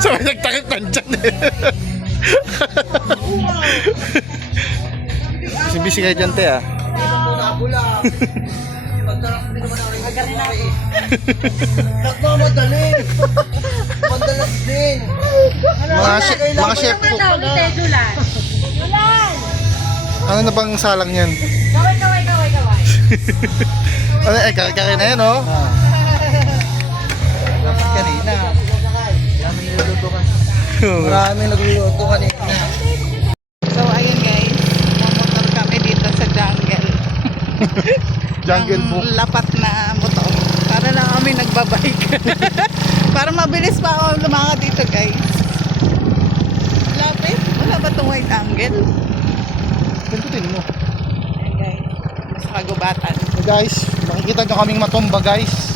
Sabay nagtakip nandyan eh. Busy kayo dyan, te, ah. Nagmamadali. Madalas din. Mga chef po. Ano na bang salang yan? Kaway. Ano, kakain na yan, oh. Dapat kanina. Maraming nagluluto kanina. So ayun guys, mamotor kami dito sa jungle. Jungle Ang book. lapat na motor. Para lang kami nagbabike. Para mabilis pa ako lumakad dito guys. Lapit. Wala ba itong wide angle? Pintutin mo. Ayan guys. Sa kagubatan. Hey guys, makikita nyo kaming matumba, guys.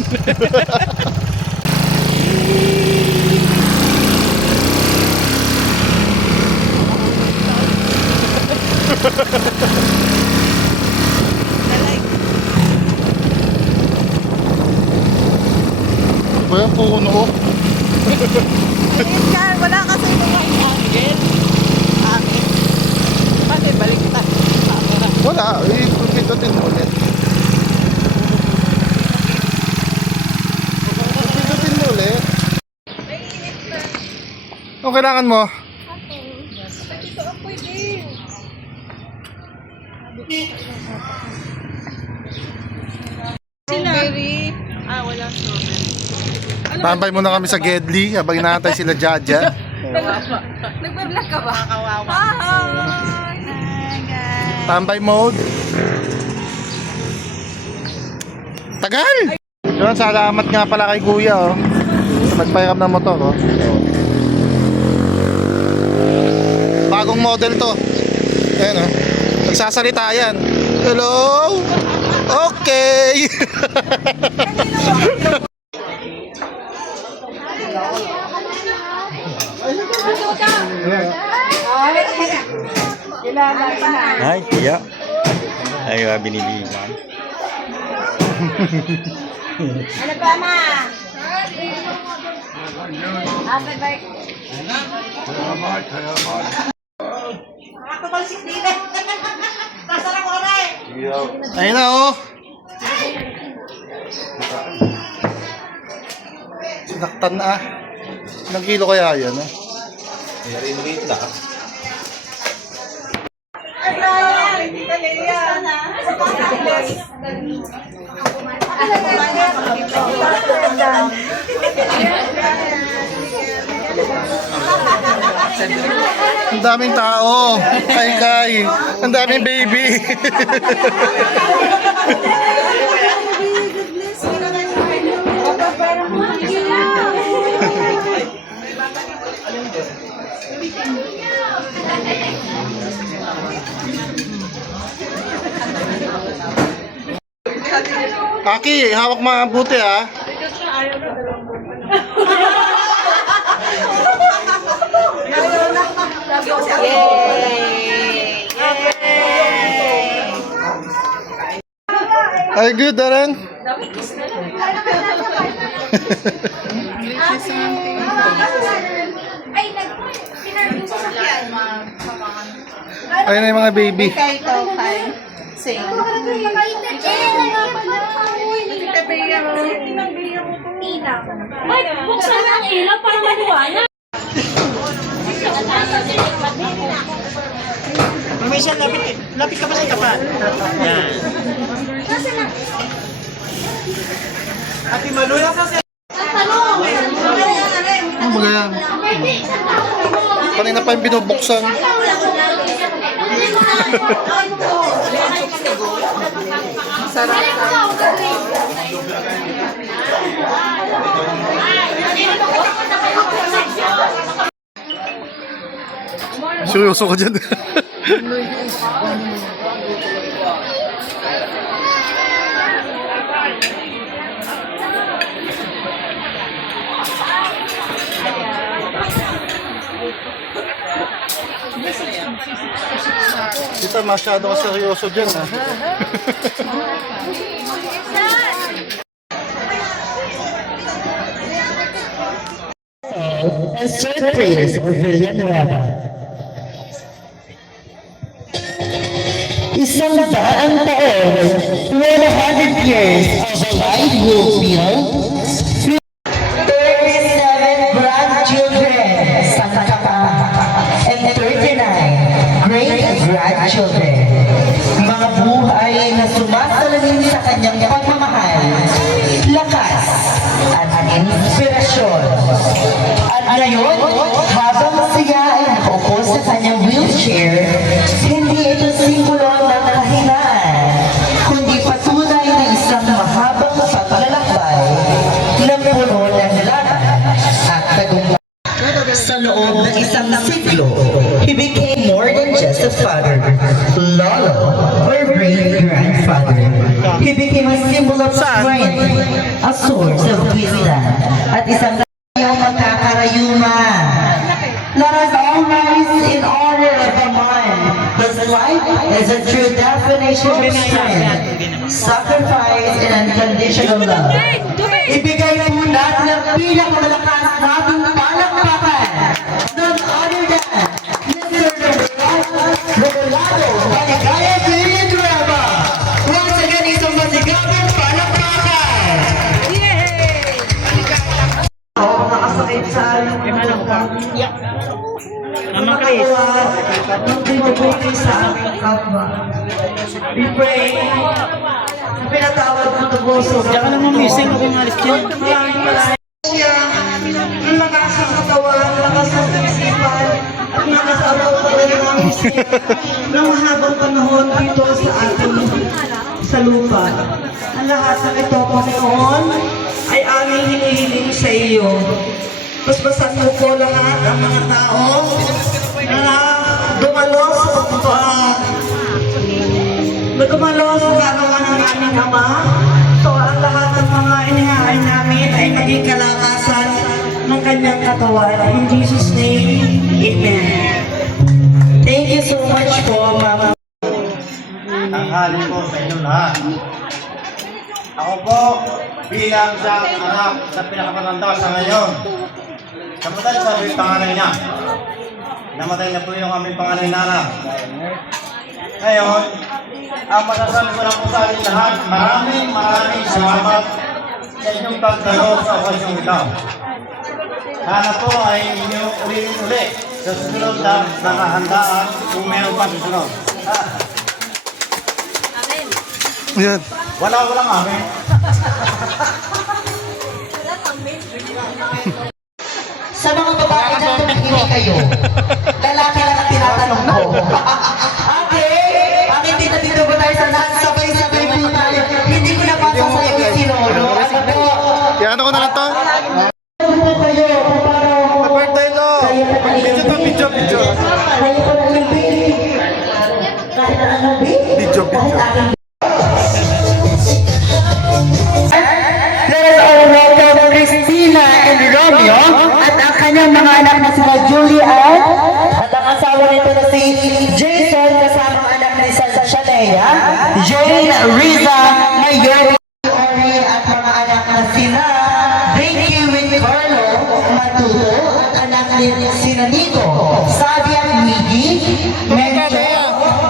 Nalay. Ba yan, puno, oh. Ayun yan. Wala kasi itong wide angle. Akin. Pati baliktad. Camera. Wala, pintutin mo ulit. Pintutin mo ulit. Anong kailangan mo? Strawberry. Wala strawberry. Tambay muna kami sa Gedli habang inaantay sila Jaja. Nag-vlog ka ba? Kawawa. Hi guys. Tambay mode. Tagal! Yun, salamat nga pala kay Kuya, oh. Nagpahiram ng motor, oh. Bagong model to. Ayan, oh. Nagsasalita yan. Hello? Okay! Ay, iya. Ay, binibilang. Ano ba, ma? Happy birthday. Ako ba si Steven? Pasar ako rin. Ayun na, oh. Sinaktan na, ah. Ilang kilo kaya yan, oh? Ang daming tao. Kay. Ang daming baby. Aki, hawak mabuti, ah. Are you good, Darren? Ayun na yung mga baby. Kay ito, fine. Sing. Ay, buksan ang ilaw para maliwanag. Mamaya lapit ka pa sa tapat. Yan. Ate Malu, nasa sa... Ano ba yan? Kanina pa yung binubuksan. Sarap. Seryoso ka dyan. Ito, masyado ka seryoso dyan, ha? and surface of Villanueva. Isang daang taon, 100 years of a life will feel 37 grandchildren sa Katapang and 39 great-grandchildren. Mga buhay na sumasalamin sa kanyang pagmamahal, lakas, at inspirasyon. At ngayon, habang siya ay nakaupo sa kanyang wheelchair, hindi ito simbolo ng kahinaan, kundi patunay na isang mahabang paglalakbay na puno ng laban at tagumpay. Sa loob ng isang siglo, he became more than just a father, lolo, or great-grandfather. He became a symbol of strength, a source of wisdom, at isang magkakarayuma. Let us all rise in honor of the man whose life is a true definition of strength, sacrifice, and unconditional love. Ibigay po natin ang pinakamalakas nating palakpakan, none other than Mr. Revelado Maligaya Villanueva. Once again, isang masigabong palakpakan. Nakasakit sa Mama Chris. nung tinubuti sa aming kapwa. We pray na pinatawad mo ito po sa Diyan ka naman missing kung alis dyan. Kuya, ang lakas ng katawan, lakas ng isipan, at nakasaraw pa rin ang ng mahabang panahon dito sa ating sa lupa. Ang lahat ng ito, Panginoon, ay aming hinihiling sa iyo. Basbasan mo po lahat ang mga tao na dumalo sa kaarawan ng aming Ama. So ang lahat ng mga inihain namin ay maging kalakasan ng kanyang katawan. In Jesus' name, Amen. Thank you so much po, Mama. Tanghali po sa inyo lahat. Ako po bilang isang anak sa pinakamatanda sa ngayon. Namatay sa aming panganay niya. Namatay na po yung aming panganay na anak. Ngayon, ang masasabi ko lang po sa ating lahat, maraming salamat sa inyong pagdalo sa okasyong ito. Sana po ay inyong uli sa susunod na nakahandaan kung meron pa susunod. Yan. Walang amin. Sa mga babae dyan, tumingin kayo. Lalaki lang ang tinatanong ko. Okay, akin dito ba tayo sa lahat? Sabay-sabay po tayo. Hindi ko napasa sa iyo yung sinolo. Ano po? Yan ko na lang to. Ano po kayo? Paano? Birthday lo. Video. Kayo po ng baby. Kahit anong baby. Video. Let us all welcome Christina and Romeo at ang kanyang mga anak na sila Julian at ang asawa nito na si Jason kasama ang anak ni Shanea, Jane, Riza, Mayor, Ori at mga anak na sila Becky with Carlo, Matuto at anak ni sina Nico, Sabi at Miggy, Mencho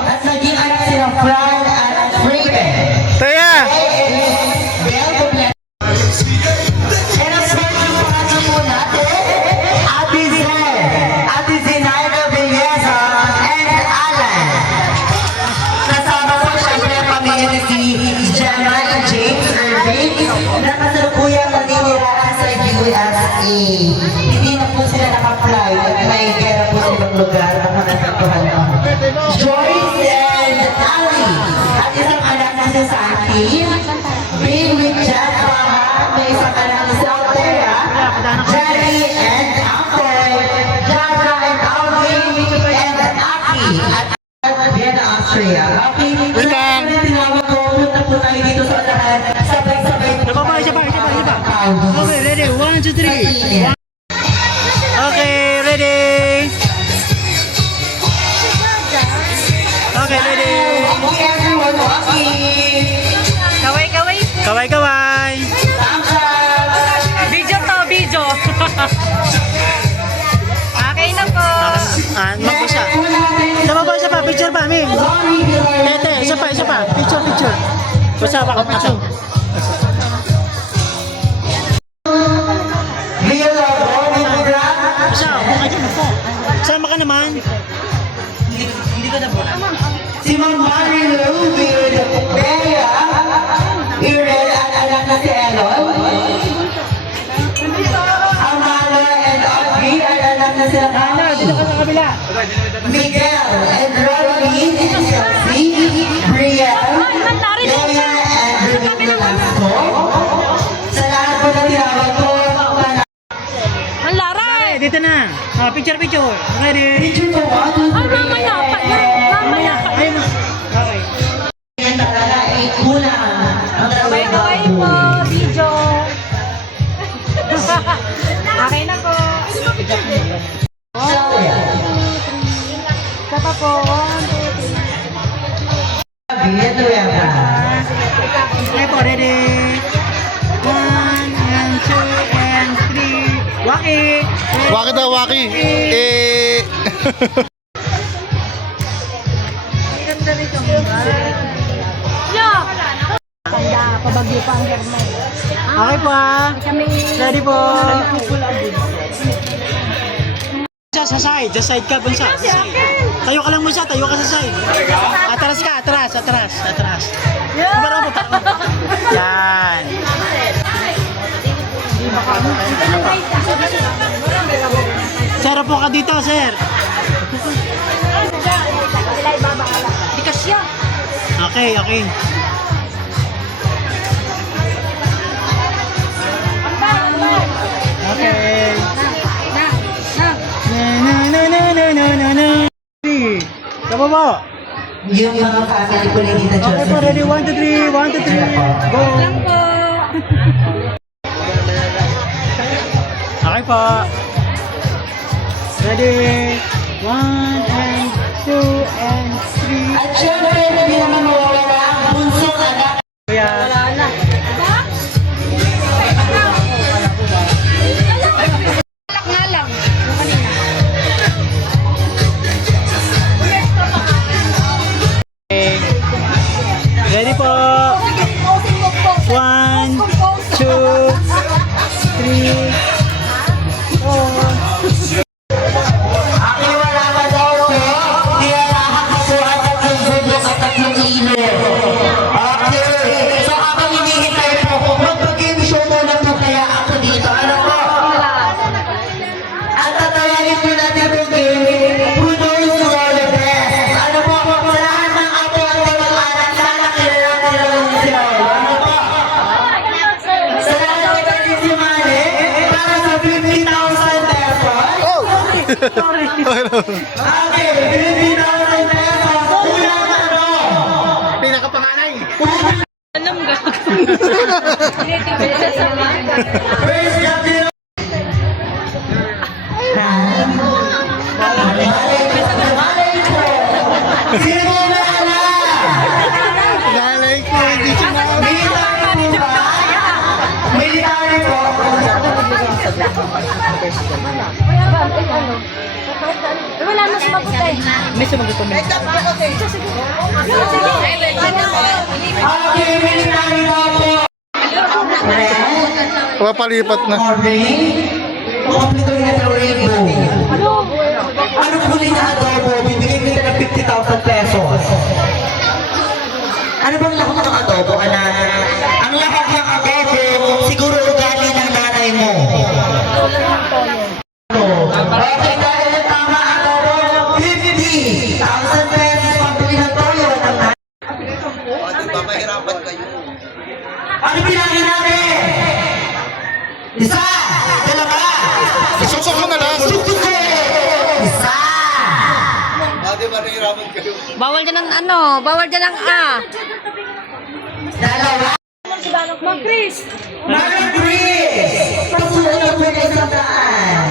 at naging anak sila Fran at Freeman. Taya! And ang special pangalan po natin, Ate Zen, Ate Zenaida Villeza, and Alan. Kasama po siyempre ang pamilya ni si Gemma and James Irving na kasalukuyang naninirahan sa USA. Hindi na po sila naka-fly at may gera po sa ibang lugar na manatagpuan mo. Joyce and Ali at isang anak na si Santi. Bill with Jack Baha, may isang anak na si Altea, Jenny and Akoy, Jara and Alvin, and Aki at Vienna, Austria. Okay, Wait lang. tinawag ko, punta po tayo dito sa lahat. Sabay-sabay po. Sabay. Okay, ready? 1, 2, 3. Okay, ready? Okay. ready. Okay, everyone, walking. Kaway-kaway. Kaway-kaway. Thumbs up. Video to, video. Okay na po. Mag-isa. Isa pa, picture pa, Min. Tete, isa pa. Picture. Basta pa, picture. Real love, program. Isa, baka dyan ako. Sama ka naman. Si Ma'am Marilu with Bea, Irel at anak na si Elon. Amanda and Audrey at anak na sila Carlos. Miguel and Rolly and Chelsea, Brielle, Leia and Ruben Velasco. Sa lahat po na tinawag ko, Ang laray! Dito na. Picture. Ready? picture po, Mamaya pa yan. Mamaya pa. Ayun na. Okay. yan talaga ay kulang. Ang Kaway-kaway po. Video. Okay na po. Isa pa po. 1, 2, 3. Villanueva. Okay po, ready? 1, and 2, and 3. Waki! Waki daw, waki. Yeah! Tanda, pabagyo pa ang germen. Okay po ah. Ready po. Sa side ka, bunsa. Sa side. Tayo ka lang mo tayo ka sa side. Atras. Parang mo. Yan. Sir, po ka dito, sir. Bikas siya. Okay. Okay. No. Tama po. Yung mga family ko ni Tita Okay Joseph. po, ready? 1, 2, 3. 1, 2, 3. Go. Lang po. Okay po. Ready? 1, and 2, and 3. At syempre, hindi naman mawawala ang bunsong anak. Kuya. Nga lang. Ready po. 1, 2, 3, 4. Aki wala ka daw po. Tinalahan ko po at tatlong bundok at tatlong ilaw. Okay. So habang hinihintay po, mag-game show muna po kaya ako dito. Ano po? At tatayarin po natin itong game. Who knows who are the best? Ano po? Sa lahat ng apo at kamag-anak, sana kilala sila. Ano po? Sa lahat ng participante, para sa 50,000 pesos. Okay, 50,000 pesos. Kulang ano? Pinakapanganay. First captain. Malay ko. Sino na ala? Nanay ko, hindi siya Military po ba? Military po. Wala na sumagot eh. May sumagot po. Okay, military po po. Papalipat na. Orange. Kompleto rin na rainbow. Ano huli na adobo? Bibigyan kita ng 50,000 pesos. Ano bang lahat ng adobo, anak? Ang lahat ng adobo, siguro ugali ng nanay mo. Okay, dahil ang tama adobo, 50,000 pesos pambili ng toyo ng nanay. Ano bilangin natin? Isa! Dalawa! Isusok mo na lang. Isa! Bawal dyan ng bawal dyan ng Dalawa! Mag-Chris! Mother Chris! Pasunan po na isang daan.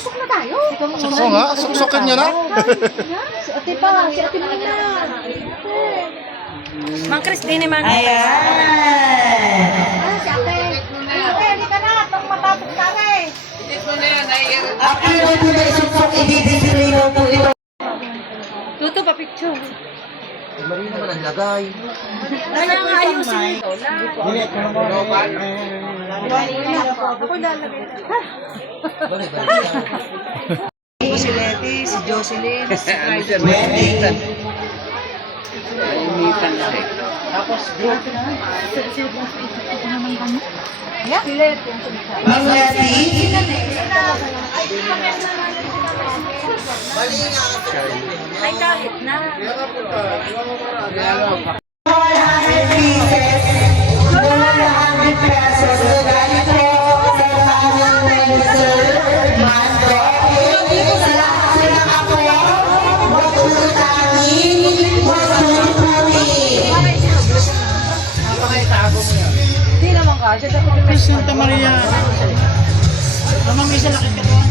Suksok na tayo. Oo nga, suksukin nyo na. Si ate pa, si ate muna. Mang Christine, Mang. Ayan. Si ate. Ate, hindi ka na. Pag matapos ka na eh. After mo po na isuksok, i-display mo po ito. Tuto pa picture. Marino naman ang lagay. Kaya nga ayusin ito. Si Letty, si Jocelyn, si Ryder. Ma'am Letty, Ay, kahit na. 100 pieces, 100 pesos. So, galing po sa aming Sir Mando. Sa lahat po ng ako, wag utangin, wag tutupunin. Santa Maria. Mamang isa lakit ka doon.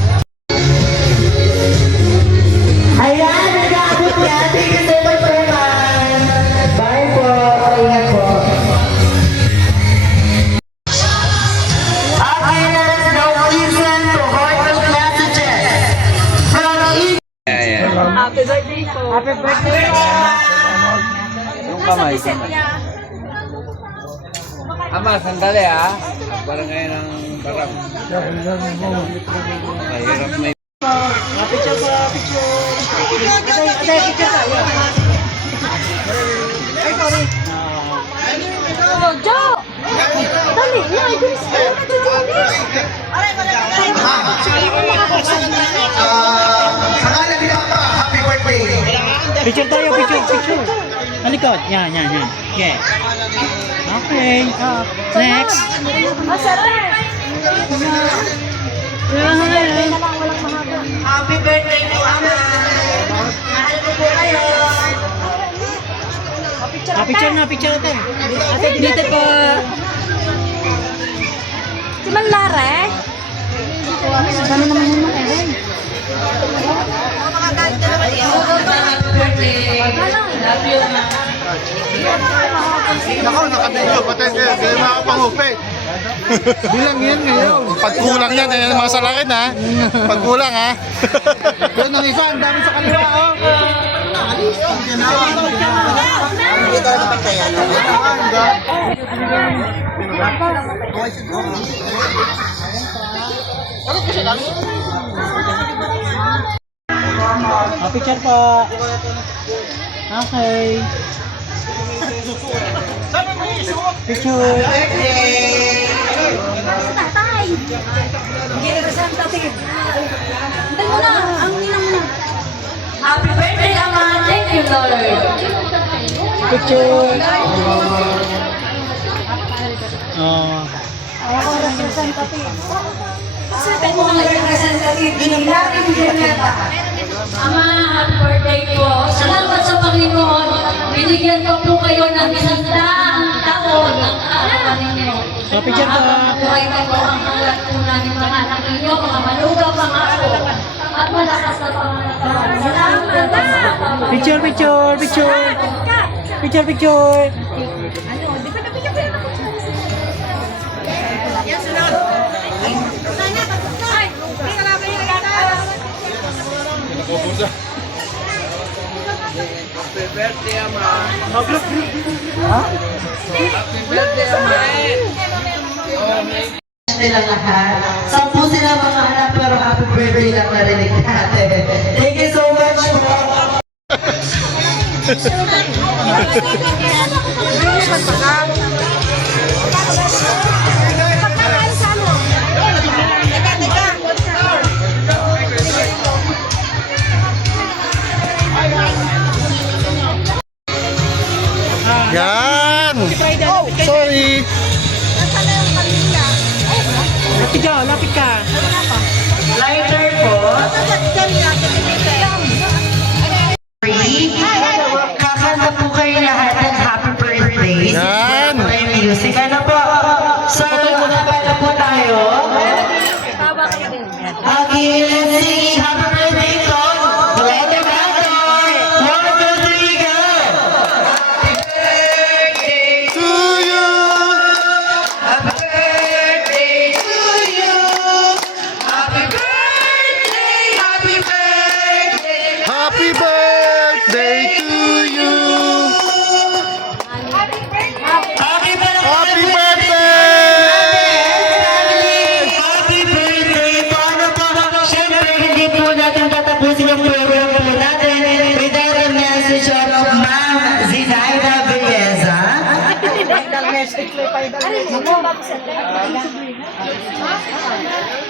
Ayan, nag-aabot na. Thank you so much for man. Bye po. Ingat po. Okay, let us now listen to heartfelt messages from each. Happy birthday po. Happy birthday. Yung kamay, kamay. Ama, sandali ah. Barangay ng barang. Mahirap na Picture pa, picture. Ate, picture pa. Ay, sorry. Oh, Joe! Dali, na, ibilis ka na ito, Joe. Picture tayo, picture. Alikot. Yan. Yeah. Okay. Next. Happy birthday po, Ama. Mahal ko po kayo. Picture ate. Ate, dito po. Si Manlare? Ano naman yun ng Eren? Nako, nakabidyo. Pati, hindi makapangupit. Bilang yan ngayon. Pagkulang yan, ayan mga salakin ha. Pagkulang ha. Doon ang isa, ang dami sa kaliwa oh. Picture pa. Okay. Picture. Tatay! Hindi na kasi ang tatay. Hintay mo na, ang ninang mo na. Happy birthday, Ama! Thank you, Lord! Picture. Oh. Ako representative. Sabi mo ang representative, ginagawa Julieta. Ama, happy birthday po. Salamat sa Panginoon. Binigyan ko po kayo ng isang taon ng kaarawan ninyo. Picture pa. Buhay ka po ang hanggat po namin mga anak ninyo, mga malugaw pangako. At malakas na pangangatawan. Salamat po. Picture. Ano, di ba napinapin ako? Yan, sunod. Sana, pagkakay. Hindi ka namin yung nagkakaroon. Happy birthday, Ama. Nilang lahat. 10 sila mga anak pero happy birthday lang narinig natin. Thank you so much po. Yan! Sorry! Lapit ka. Lighter po. Kakanta po kayo lahat ng happy birthday. Yan. May music. Ano po? So, nakabala po tayo. Again,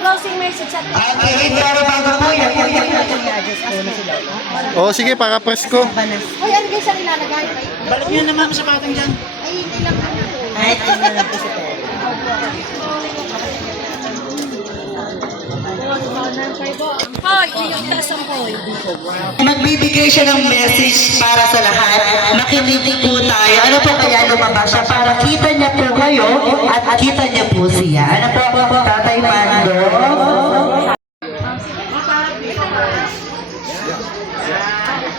Closing message at Okay, pero bago po yan, O sige, para presko. Uy, ano kayo siya nilalagay? Balik nyo naman sa patang dyan. Ay, hindi lang. kahit ano lang po si Ted. Poy, yung taas ang poy. Magbibigay siya ng message para sa lahat. Makinig po tayo. Ano po kaya lumabas siya para kita niya po kayo at kita niya po siya. Ano po, Tatay Mando?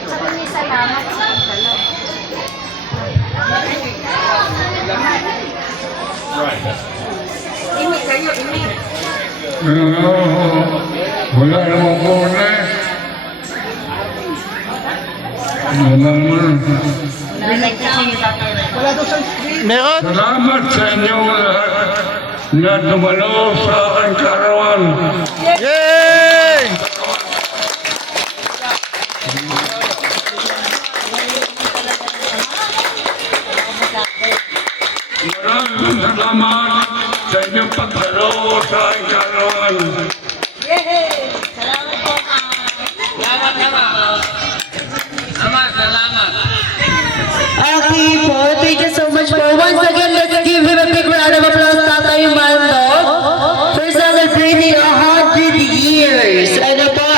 Sabi salamat sa pagdalo. Imi kayo, imi. Wala namang muna. Wala naman. Meron? Salamat sa inyong lahat na dumalo sa aking karawan. Yay! Maraming salamat sa inyong pagdalo sa aking karawan. Okay po, thank you so much po. Once again, let's give him a big round of applause, Tatay Mando, for celebrating 100 years. Ano po?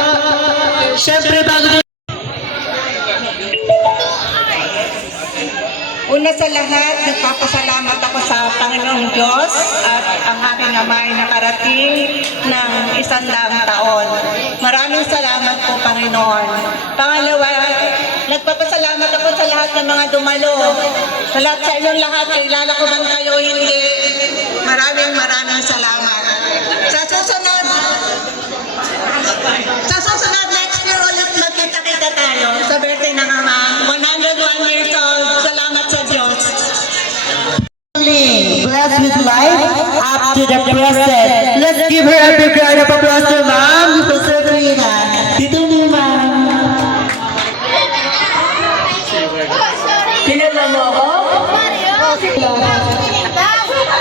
Siyempre, bago Una sa lahat, nagpapasalamat ako sa Panginoong Diyos at ang aking ama ay nakarating ng 100 taon. Maraming salamat po, Panginoon. Pangalawa, nagpapasalamat ako sa lahat ng mga dumalo. Sa lahat sa inyong lahat, kilala ko man kayo, hindi. Maraming salamat. Sa susunod, next year ulit magkita-kita tayo sa birthday ng ama. 101 years old. Salamat sa Diyos. blessed with life up to the present. Let's give her a big round of applause to Ma'am Josephina. Dito mo, Ma'am. Kilala mo ako?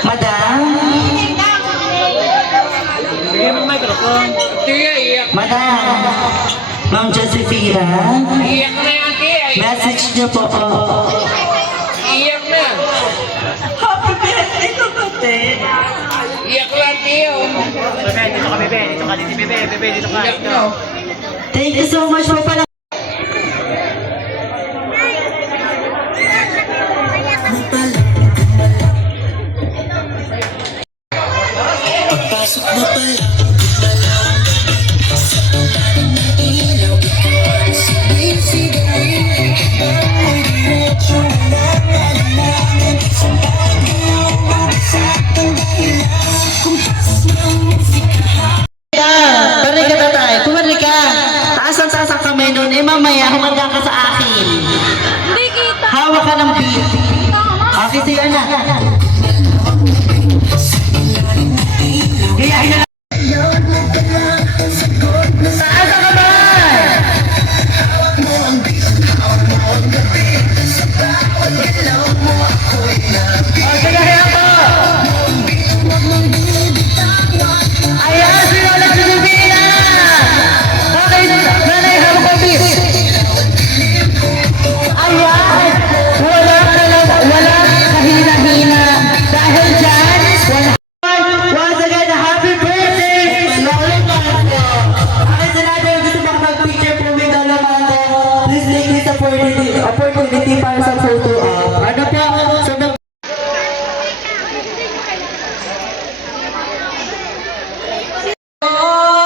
Madam? Bigyan mo ng microphone. Madam? Ma'am Josephina? Iyak na yan, tiya. Message niyo po. Iyak na. Happy birthday to Tate. Iyak lang, tiya. Bebe, dito ka, Bebe. Dito ka, dito, Bebe. Bebe, dito ka. Iyak na. Thank you so much po pala. Balik ka tatay, kumalik ka. Taas ang kamay nun, mamaya humanda ka sa akin. Hindi kita. Hawak ka ng beat. Okay, sige na. Kaya na. Taas ang kamay! Okay, kaya po. Ayan, sinala si Divina! Okay, nanay, hawak ko beat. Ayan! Wala kahina-hina. Dahil dyan, once again, happy birthday! Lolo Mando! Okay, sinabi, gusto mag-picture po with Lolo Mando. Please make this opportunity para sa photo op. Ano po? So,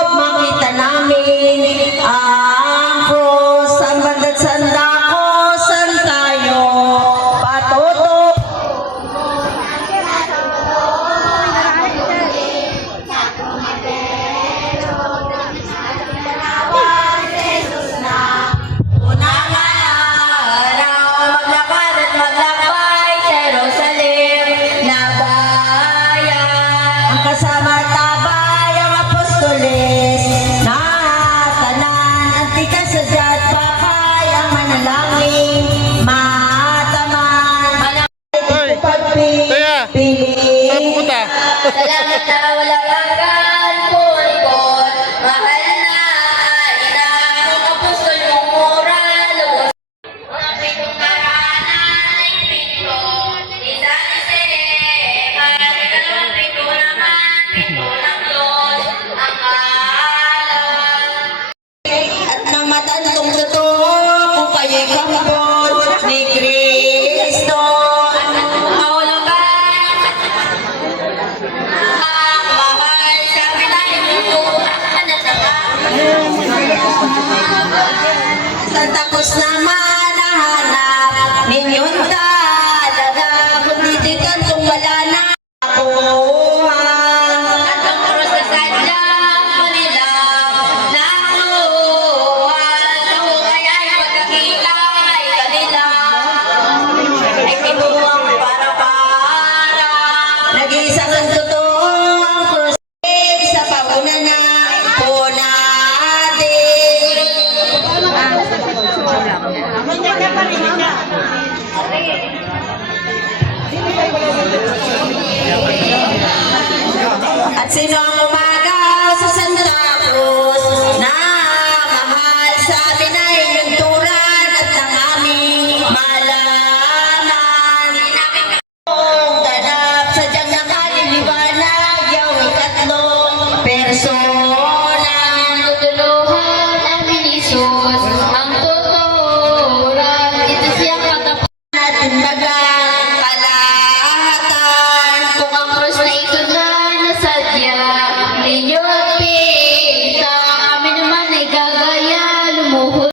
makita namin ang cross, ang bandat sandako, san tayo patutok. Unang araw, maglakad ninyong talaga, kung titigan kung wala na ako. At ang oras na sadyang kanila nakuha. Ako kaya'y pagkakita ay kanila ay kinuwang para nag-iisang ang totoong crusade sa pauna na po natin. At sino ang umagaw sa Santa Cruz na mahal sa amin ay inyong turan at ng aming malaman. Kung ganap sadyang nakaliliwanag yung ikatlong persona. Tutuluhan namin Isus ang tuturan. Ito siyang katapat. Natin kalahatan Kung ang krus na ito na nasadya, inyong pita. Kami naman ay gagaya, lumuhod.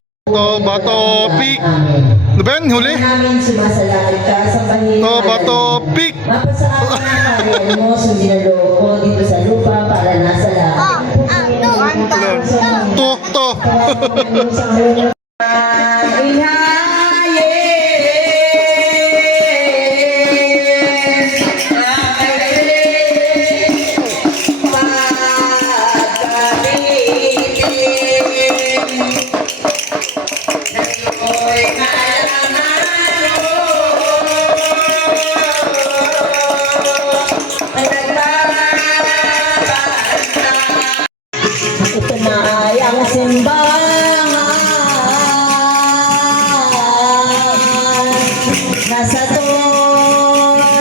Bato Peak. Ano ba yan? Huli? Namin sumasalangit ka sa Panginoon. Bato Peak. Mapasalamat ang karyan mo sa dinaloko dito sa lupa para nasa langit. To. Ito na ay ang simbahan nasa Tornilla.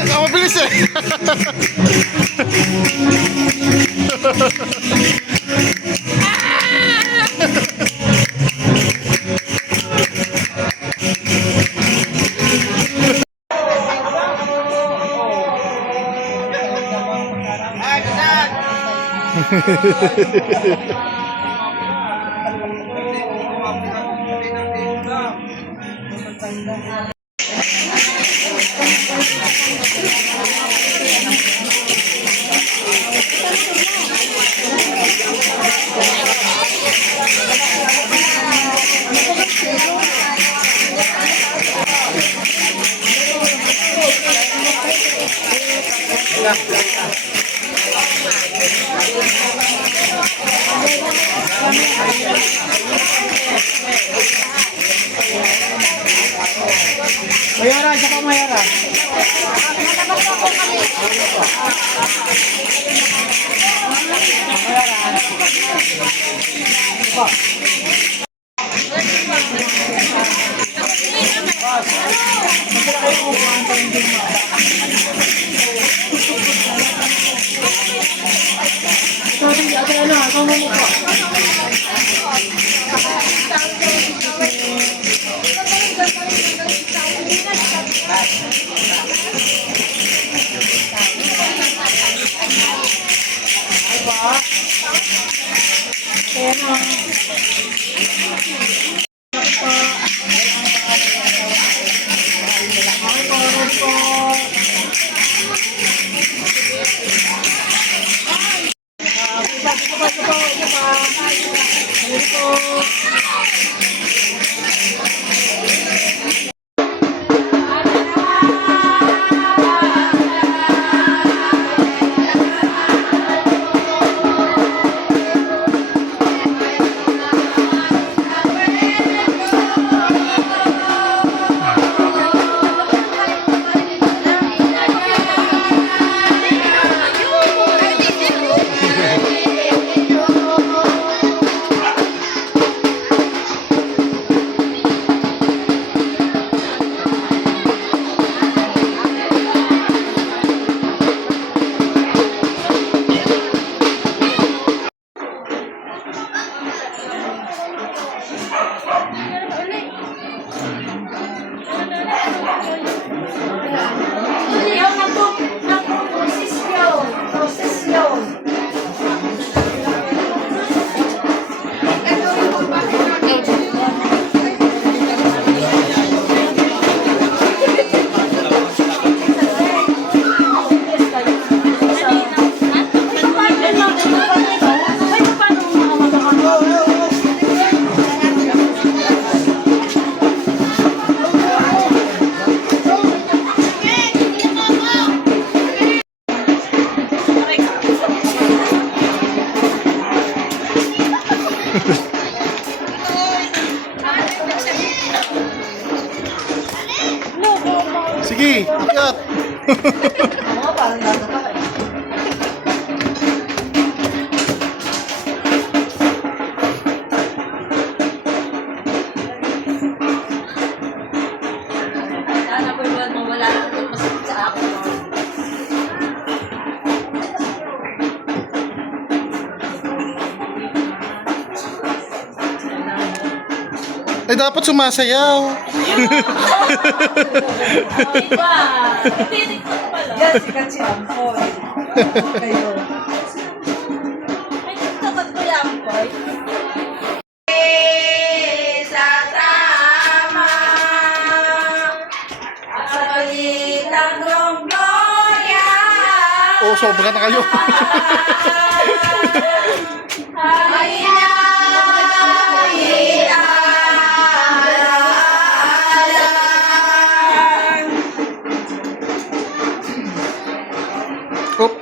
Ang mabilis eh. Mayara, siya pa Mayara. Mayara. Yung prosesyon. Sige, ikat. Sana po yung mawala lang ito masakit sa ako. Ay, dapat sumasayaw. Iba! Pipilit ko pala. Yan, sikat si Ampoy. Kayo. Ay, tapat ko yung ampoy. Sa tama at sa pagitan ng gloria. Oh, sobra na kayo. Oop.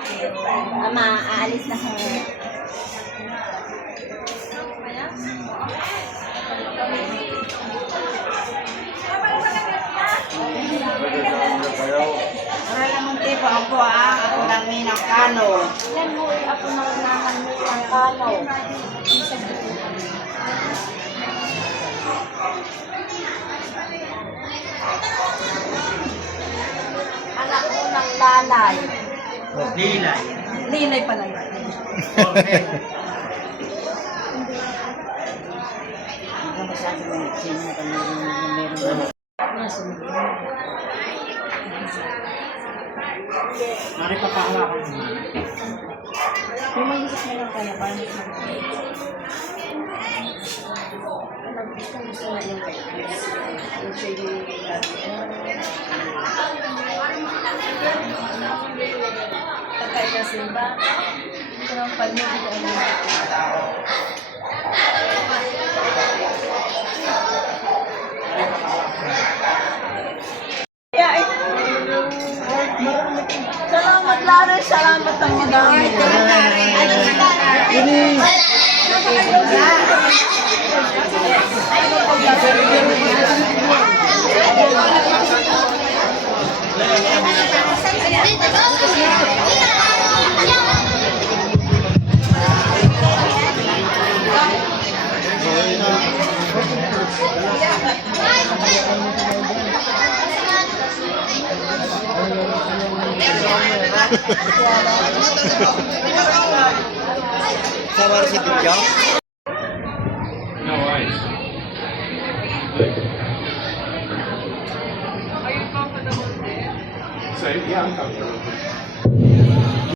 Ama, aalis na ho. Maraming tipo ako ako ng Minang Kano. Yan mo, ako nang naman ng kano. Anak ko ng nanay. Dilay. Ninay pala yun. Okay. Mari papakala ko naman. Pumayos na lang kaya para mas gusto na yung yung shading pagkay kasi ba ito ang paligid salamat Lara, salamat ang madami. No ice. Safe? Yeah, I'm comfortable.